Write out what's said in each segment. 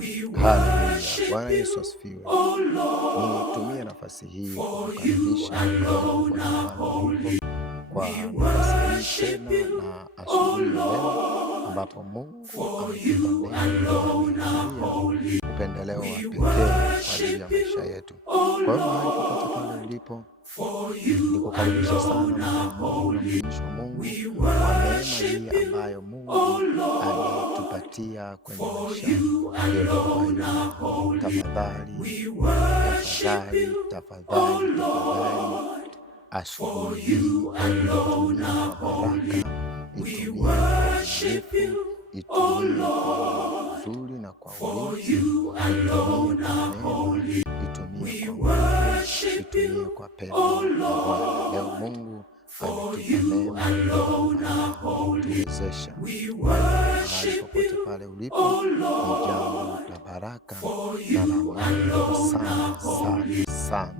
Haleluya. Bwana Yesu asifiwe. Nitumie nafasi hii kukukaribisha mahali popote pale ulipo kwa nafasi hii tena na asubuhi ya leo ambapo Mungu ametupa neema upendeleo wa pekee kwa ajili ya maisha yetu. Kwa hiyo mahali popote pale ulipo, nikukaribisha sana mtu wa Mungu na mtumishi wa Mungu kwa neema hii ambayo Mungu ametupatia kwenye maisha yetu. Kwa hiyo tafadhali asubuhi hii itumie kwa baraka, itumie kwa uaminifu, itumie kwa uzuri na kwa ulinzi, itumie kwa neema, itumie kwa nguvu, itumie kwa pendo la Bwana. Leo Mungu ametupa neema, ametuwezesha. Mahali popote pale ulipo ni jambo la baraka na la maana sana.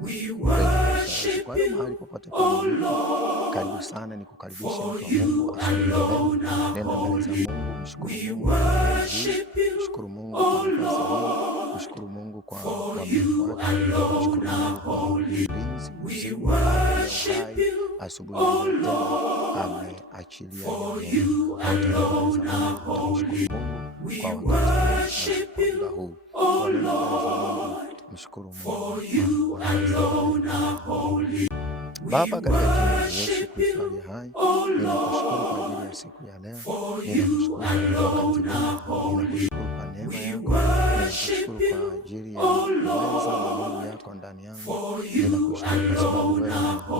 Kwa hiyo mahali popote pale ulipo, karibu sana, nikukaribisha mtu wa Mungu asubuhi leo. Nenda mbele za Mungu, mshukuru Mungu kwa mshukuru Mungu kwa nafasi hii, mshukuru Mungu kwa uaminifu wake, mshukuru Mungu kwa ulinzi, uzima, afya, uhai. Asubuhi tena ameachilia neno. Mshukuru Mungu kwa wakati huu. Mshukuru Mungu. Baba, katika jina la Yesu Kristo aliye hai, ninakushukuru kwa ajili ya siku ya leo. Ninakushukuru kwa wakati huu. Ninakushukuru kwa neema yako. Ninakushukuru kwa ajili ya uweza na nguvu yako ndani yangu. Ninakushukuru kwa sababu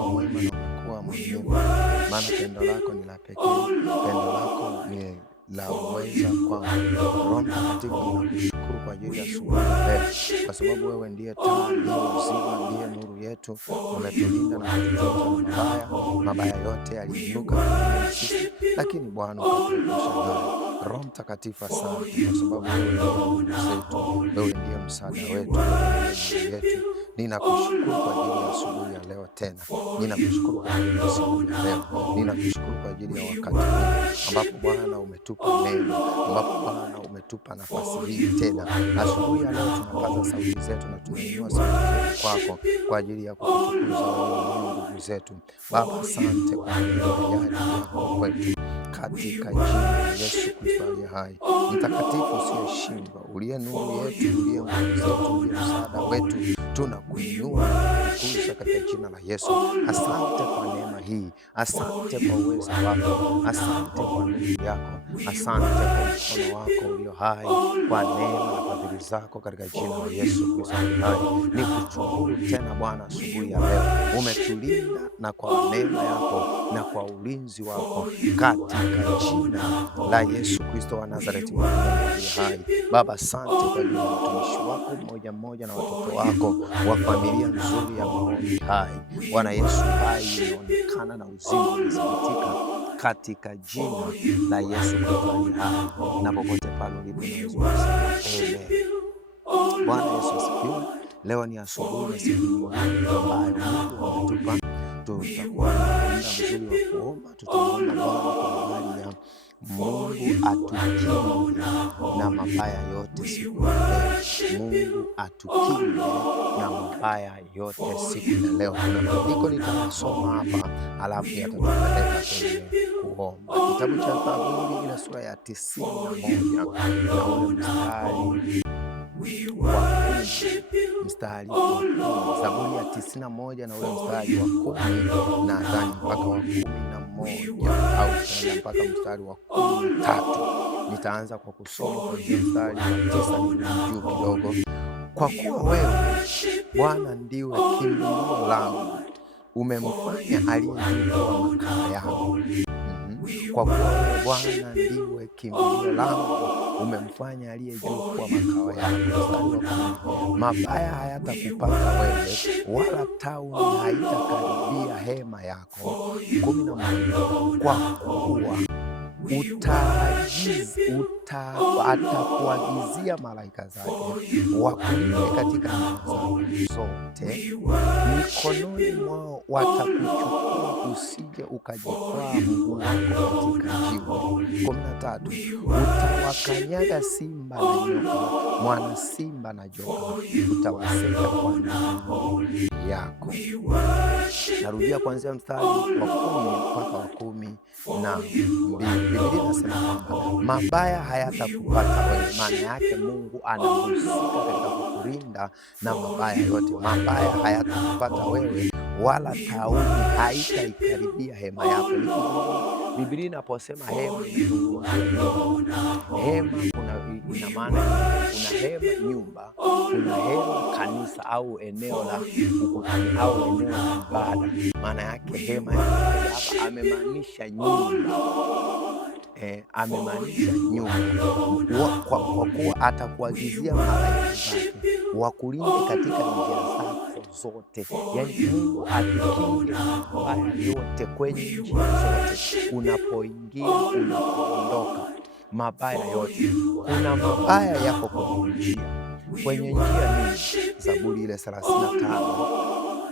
wewe ni mwema na umekuwa mwaminifu. Maana pendo lako ni la pekee. Pendo lako ni la uweza kwangu. Roho Mtakatifu, ninakushukuru kwa ajili ya asubuhi leo, kwa sababu wewe ndiye taa, ndiye uzima, ndiye nuru yetu. Umetulinda na kututunza mabaya yote yaliinuka kwa sisi, lakini Bwana ukatuepusha. Roho Mtakatifu, asante kwa sababu wewe ndiye nguvu zetu, wewe ndiye msaada wetu, wewe ndiye nuru yetu. Ninakushukuru kwa ajili ya asubuhi ya leo tena. Ninakushukuru kwa ajili ya siku ya leo. Ninakushukuru kwa ajili ya wakati huu ambapo Bwana umetupa neno, ambapo Bwana umetupa nafasi hii tena. Asubuhi ya leo tunapaza sauti zetu na tunainua sauti zetu kwako kwa ajili ya kukutukuza wewe, nguvu zetu. Baba, asante kwa ajili ya yako kwetu, katika jina la Yesu Kristo aliye hai. Mtakatifu usiyeshindwa, uliye nuru yetu, uliye nguvu zetu, uliye msaada wetu, tunakuinua na kukuza katika jina la Yesu. Asante kwa neema hii, asante kwa uwezo wako, asante kwa nuru yako, asante kwa mkono wako ulio hai, kwa neema na fadhili zako katika jina la Yesu Kristo aliye hai. Nikushukuru tena Bwana asubuhi ya leo. Umetulinda na kwa neema yako na kwa ulinzi wako katika jina la Yesu Kristo wa Nazareti, Mungu aliye hai. Baba, asante kwa ajili ya mtumishi wako mmoja mmoja na watoto wako wa familia nzuri ya Maombi Hai. Bwana Yesu hai inaonekana na uzima unathibitika katika jina la Yesu Kristo aliye hai. Na popote pale ulipo amen. Bwana Yesu asifiwe. Leo ni asubuhi na siku nyingine ambayo Mungu ametupa. Tutakuwa na muda mzuri wa kuomba. Tutaomba Bwana kwa habari ya Mungu atukinge na mabaya yote siku ya leo. Mungu atukinge na mabaya yote siku ya leo. Kuna maandiko nitasoma hapa, alafu yatatupeleka kwenye kuomba. Kitabu cha Zaburi ile sura ya 91 na ule mstari wa 10. Zaburi ya 91 na ule mstari wa 10 na ndani mpaka wa 11 au mpaka mstari wa 13. Nitaanza kwa kusoma kuanzia mstari wa 9 juu kidogo. Kwa kuwa wewe Bwana ndiwe kimbilio langu, umemfanya aliye juu kuwa makao yangu. Kwa kuwa wewe Bwana ndiwe kimbilio langu, umemfanya aliye juu kuwa makao yangu. Mabaya hayatakupata wewe, wala tauni haitakaribia hema yako. 11. Kwa kuwa atakuagizia malaika zake wakulinde katika njia zako zote, mikononi mwao watakuchukua, usije ukajikwaa mguu wako katika jiwe. 13, utawakanyaga simba na nyoka, mwana simba na joka utawaseka kwa miguu yako. Narudia kuanzia mstari wa 10 mpaka wa 12. Biblia inasema kwamba mabaya hayatakupata wewe. Maana yake Mungu anahusika katika kukulinda na mabaya yote. Mabaya hayatakupata wewe, wala tauni haitaikaribia hema yako. Biblia inaposema hema, hema ina maana kuna hema nyumba, kuna hema kanisa au eneo la kukutana au eneo la ibada. Maana yake hema hapa amemaanisha nyumba. Amemaanisha nyumba, kwa kuwa atakuagizia malaika zake wakulinde katika njia zako zote. Yani Mungu atukinge mabaya yote kwenye njia zote, unapoingia unapoondoka, mabaya yote. Kuna mabaya yako kwenye njia nini? Zaburi ile 35.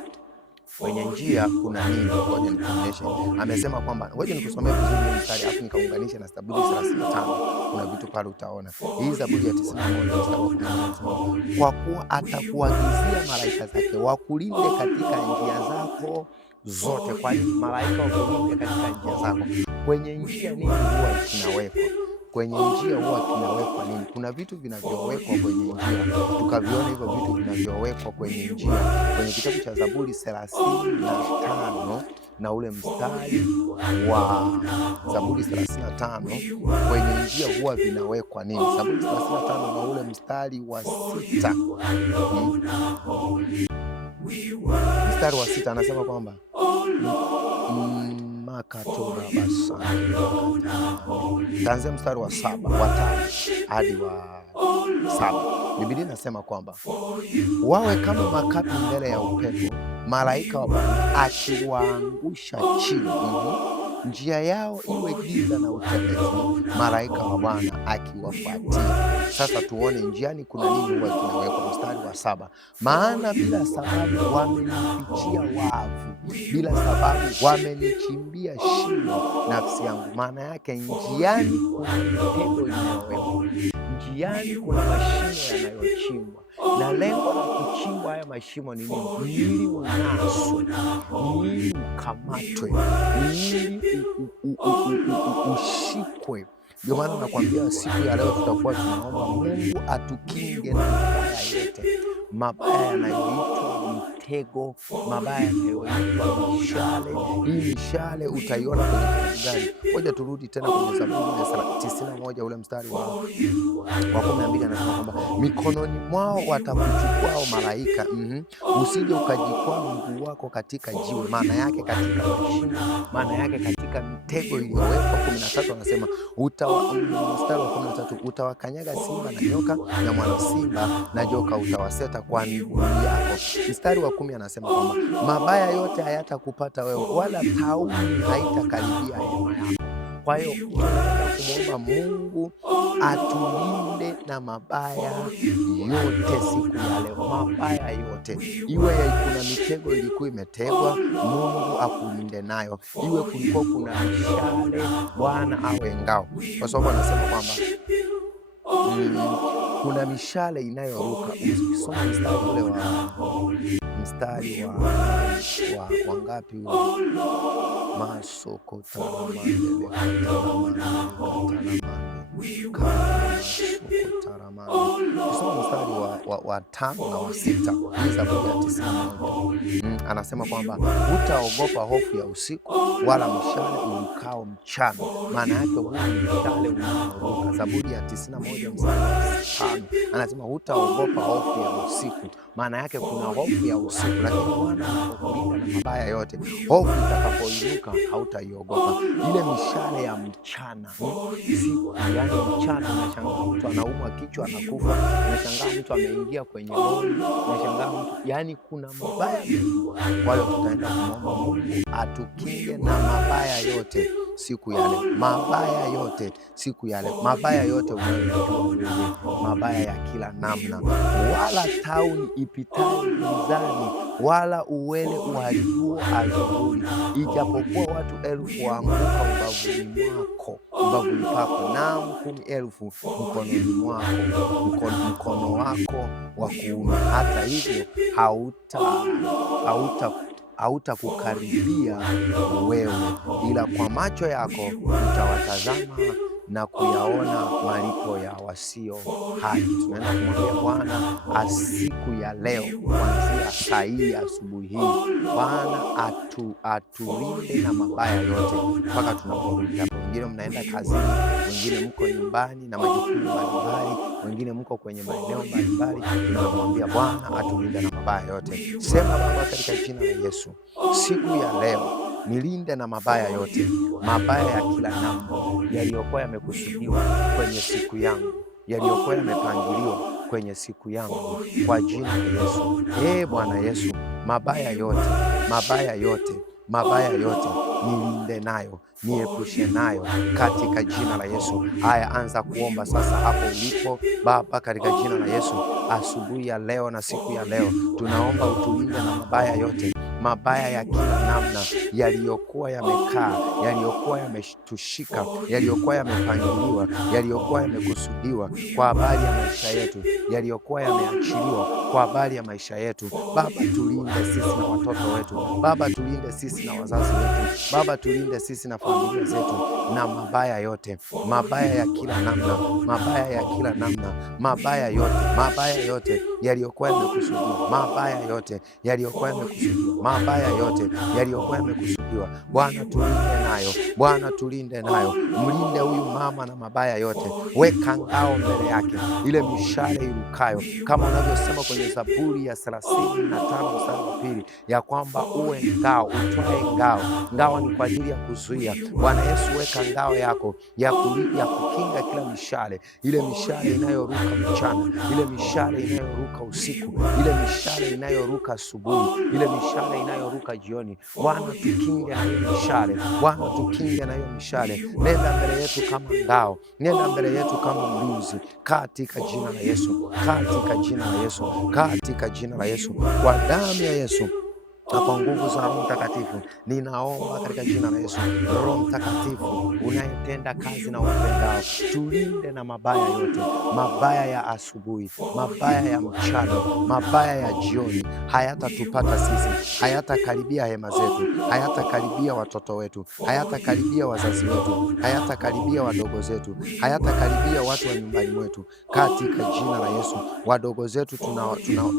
Kwenye njia kuna nini? Ngoja nikuonyeshe. Amesema kwamba, ngoja nikusomee vizuri mstari afu nikaunganisha na Zaburi 35. Kuna vitu pale utaona. Hii Zaburi ya 91 mstari wa 10, kwa kuwa atakuagizia malaika zake wakulinde katika njia zako zote. Kwa hiyo malaika wakulinde katika njia zako. Kwenye njia nini huwa kinawekwa? Kwenye njia huwa kinawekwa nini? Kuna vitu vinavyowekwa kwenye njia, tukaviona hivyo vitu vinavyowekwa kwenye njia kwenye kitabu cha Zaburi 35 na ule mstari wa Zaburi 35. Kwenye njia huwa vinawekwa nini? Zaburi 35 na ule mstari wa 6. Mstari wa 6 anasema kwamba taanzia mstari wa 7 wa 5 hadi wa 7. Biblia inasema kwamba wawe kama makapi mbele ya upepo, malaika wa Bwana akiwaangusha chini. Njia yao iwe giza na utelezi, malaika wa Bwana akiwafuatia. Sasa tuone njiani kuna nini huwa kinawekwa. Mstari wa 7, maana bila sababu wamenifichia wavu, bila sababu wamenichimbia shimo nafsi yangu. Maana yake njiani kuna mitego inayowekwa, njiani kuna mashimo yanayochimbwa, na lengo la kuchimbwa haya mashimo ni nini? Ili unaswe, ili ukamatwe, ili ushikwe. Ndio maana nakwambia siku ya leo tutakuwa tunaomba Mungu atukinge na mabaya yote, mabaya yanayoitwa mitego, mabaya yanayoitwa mishale. Hii mishale utaiona kwenye kitabu gani? Ngoja turudi tena kwenye Zaburi 91 ule mstari wa 12. Anasema kwamba mikononi mwao watakuchukua malaika, usije ukajikwaa mguu wako katika jiwe. Maana yake katika mashimo, maana yake katika mitego iliyowekwa. 13 anasema mstari wa 13, utawakanyaga simba na nyoka, na mwana simba na joka utawaseta kwa miguu yako. Mstari wa 10 anasema kwamba mabaya yote hayatakupata wewe, wala tauni haitakaribia hema yako. Kwa hiyo tunaenda kumwomba Mungu atulinde na mabaya yote siku ya leo, mabaya yote. Iwe kuna mitego ilikuwa imetegwa, Mungu akulinde nayo. Iwe kulikuwa kuna mishale, Bwana awe ngao. Kwa sababu anasema kwamba kuna mishale inayoruka. Ukisoma mstari ule wa ngapi ule? Ukisoma mstari wa 5 na wa 6, hii Zaburi ya 91, anasema kwamba hutaogopa hofu ya usiku, wala mshale urukao mchana. Maana yake huu mshale unaoruka. Zaburi ya 91 mstari wa 5 anasema hutaogopa hofu ya usiku. Maana yake kuna hofu ya usiku, lakini Bwana anakulinda na mabaya yote. Hofu itakapoinuka hautaiogopa. Ile mishale ya mchana, yani mchana, unashangaa mtu anaumwa kichwa anakufa, unashangaa mtu ameingia kwenye lori, unashangaa mtu, yani kuna mabaya mengi. Kwa hiyo tutaenda kumwomba Mungu atukinge na mabaya yote siku ya leo, mabaya yote siku ya leo, mabaya yote unayojua wewe, mabaya ya kila namna, wala tauni ipitayo gizani, wala uwele uharibuo adhuhuri, ijapokuwa watu 1000 waanguka ubavuni pako, naam 10,000 mkononi mwako, mkono wako wa kuume, hata hivyo hautakukaribia wewe, ila kwa macho yako utawatazama na kuyaona malipo ya wasio haki. Tunaenda kumwambia Bwana siku ya leo, kuanzia saa hii asubuhi hii, Bwana atulinde na mabaya yote mpaka tunaporudi hapo. Wengine mnaenda kazini, wengine mko nyumbani na majukumu mbalimbali, wengine mko kwenye maeneo mbalimbali. Tunamwambia Bwana atulinde na mabaya yote. Sema Baba, katika jina la Yesu, siku ya leo nilinde na mabaya yote, mabaya ya kila namna yaliyokuwa yamekusudiwa kwenye siku yangu, yaliyokuwa yamepangiliwa kwenye siku yangu, kwa jina la Yesu. Bwana Yesu, mabaya yote nilinde nayo, niepushe nayo katika jina la Yesu. Haya, anza kuomba sasa hapo ulipo. Baba, katika jina la Yesu, asubuhi ya leo na siku ya leo tunaomba utulinde na mabaya yote, mabaya ya kila namna yaliyokuwa yamekaa, yaliyokuwa yametushika, yaliyokuwa yamepangiliwa, yaliyokuwa yamekusudiwa kwa habari ya maisha yetu, yaliyokuwa yameachiliwa kwa habari ya maisha yetu. Baba, tulinde sisi na watoto wetu. Baba, tulinde sisi na wazazi wetu. Baba, tulinde sisi na familia zetu na mabaya yote, mabaya ya kila namna, mabaya ya kila namna, mabaya yote yaliyokuwa yamekusudiwa, mabaya yote yaliyokuwa yamekusudiwa, mabaya yote yaliyokuwa yamekusudiwa. Bwana, tulinde nayo, Bwana, tulinde nayo. Mlinde huyu mama na mabaya yote. Weka ngao mbele yake, ile mishale irukayo, kama unavyosema kwenye Zaburi ya 35 mstari wa 2, ya kwamba uwe ngao, utwae ngao. Ngao ni kwa ajili ya kuzuia. Bwana Yesu, weka ngao yako ya kukinga kila mishale, ile mishale inayoruka mchana, ile mishale inayoruka usiku, ile mishale inayoruka asubuhi, ile mishale inayoruka jioni. Bwana, tukinge na hiyo mishale. Bwana, tukinge na hiyo mishale. Nenda mbele yetu kama ngao, nenda mbele yetu kama mlinzi, katika jina la Yesu, katika jina la Yesu, katika jina la Yesu, kwa damu ya Yesu na kwa nguvu za Roho Mtakatifu ninaomba katika jina la Yesu. Roho Mtakatifu unayetenda kazi na upendao, tulinde na mabaya yote, mabaya ya asubuhi, mabaya ya mchana, mabaya ya jioni, hayatatupata sisi, hayatakaribia hema zetu, hayatakaribia watoto wetu, hayatakaribia wazazi wetu, hayatakaribia wadogo zetu, hayatakaribia watu wa nyumbani mwetu, katika jina la Yesu. Wadogo zetu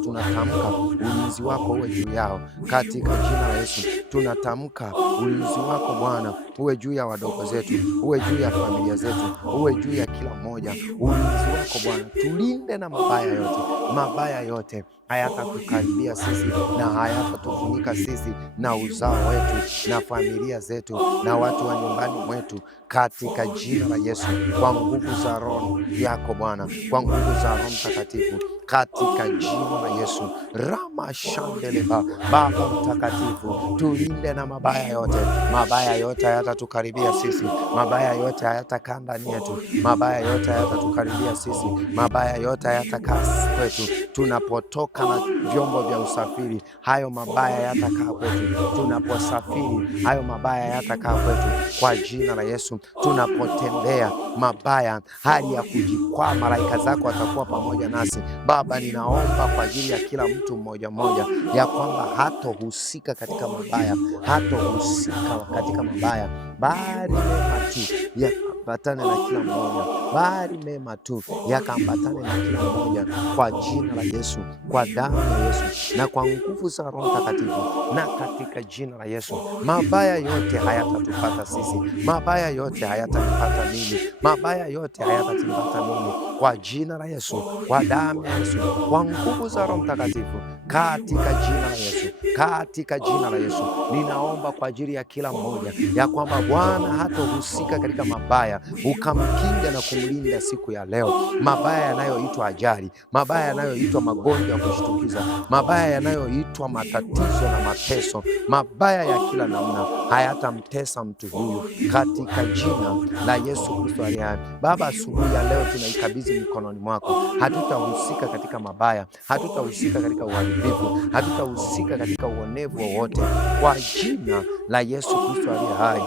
tunatamka ulinzi wako uwe juu yao, katika jina la Yesu. Tunatamka ulinzi wako Bwana uwe juu ya wadogo zetu, uwe juu ya familia zetu, uwe juu ya kila mmoja. Ulinzi wako Bwana, tulinde na mabaya yote. Mabaya yote hayatatukaribia sisi na hayatatufunika sisi na uzao wetu na familia zetu na watu wa nyumbani mwetu, katika jina la Yesu. Kwa nguvu za Roho yako Bwana, kwa nguvu za Roho Mtakatifu, katika jina la Yesu. Rama shandeleba. Baba Mtakatifu, tulinde na mabaya yote. Mabaya yote hayatatukaribia sisi, mabaya yote hayatakaa ndani yetu, mabaya yote hayatatukaribia sisi, mabaya yote hayatakaa kwetu. Tunapotoka na vyombo vya usafiri, hayo mabaya hayatakaa kwetu. Tunaposafiri, hayo mabaya hayatakaa kwetu, kwa jina la Yesu. Tunapotembea, mabaya, hali ya kujikwaa, malaika zako watakuwa pamoja nasi. Baba, ninaomba kwa ajili ya kila mtu mmoja mmoja, ya kwamba hatohusika katika mabaya, hatohusika katika mabaya, bali mema tu yakaambatane na kila mmoja, bali mema tu yakaambatane na kila mmoja, kwa jina la Yesu, kwa damu ya Yesu na kwa nguvu za Roho Mtakatifu, na katika jina la Yesu. Mabaya yote hayatatupata sisi, mabaya yote hayatanipata mimi, mabaya yote hayatatupata mimi, kwa jina la Yesu, kwa damu ya Yesu, kwa nguvu za Roho Mtakatifu, katika jina la Yesu, katika jina la Yesu. Ninaomba kwa ajili ya kila mmoja, ya kwamba Bwana hatohusika katika mabaya, mabaya, ukamkinga na kumlinda siku ya leo. Mabaya yanayoitwa ajali, mabaya yanayoitwa magonjwa ya kushtukiza, mabaya yanayoitwa matatizo na mateso, mabaya ya kila namna hayatamtesa mtu huyu katika jina la Yesu Kristo aliye hai. Baba, asubuhi ya leo tunaikabidhi mikononi mwako. Hatutahusika katika mabaya, hatutahusika katika uharibifu, hatutahusika katika uonevu wowote kwa jina la Yesu Kristo aliye hai.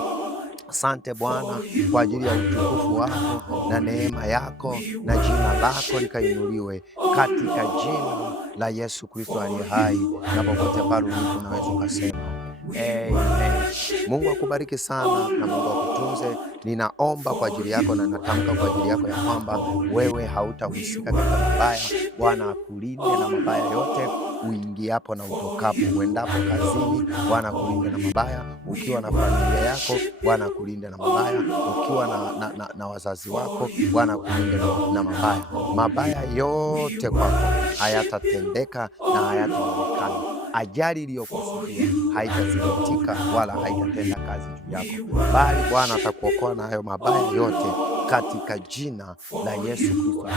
Asante Bwana kwa ajili ya utukufu wako na neema yako, na jina lako likainuliwe katika jina la Yesu Kristo aliye hai. Na popote pale ulipo unaweza ukasema amen. Mungu akubariki sana na Mungu akutunze. Ninaomba kwa ajili yako na natamka kwa ajili yako ya kwamba wewe hautahusika katika mabaya. Bwana akulinde na mabaya yote, uingiapo na utokapo, uendapo kazini, Bwana akulinde na mabaya. Ukiwa na familia yako, Bwana akulinde na mabaya. Ukiwa na wazazi wako, Bwana akulinde na mabaya. Mabaya yote kwako hayatatendeka na hayataonekana. Ajali iliyokusudia haitazibitika wala haitatenda kazi juu yako, bali Bwana atakuokoa na hayo mabaya yote katika jina la Yesu Kristo.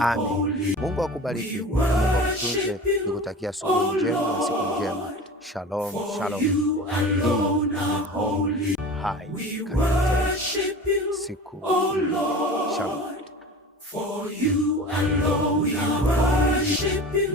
Amen. Mungu akubariki na Mungu akutunze. Nikutakia asubuhi njema na siku njema. Shalom, shalom. Hii ni Maombi Hai katika siku. Shalom. For you alone I worship you.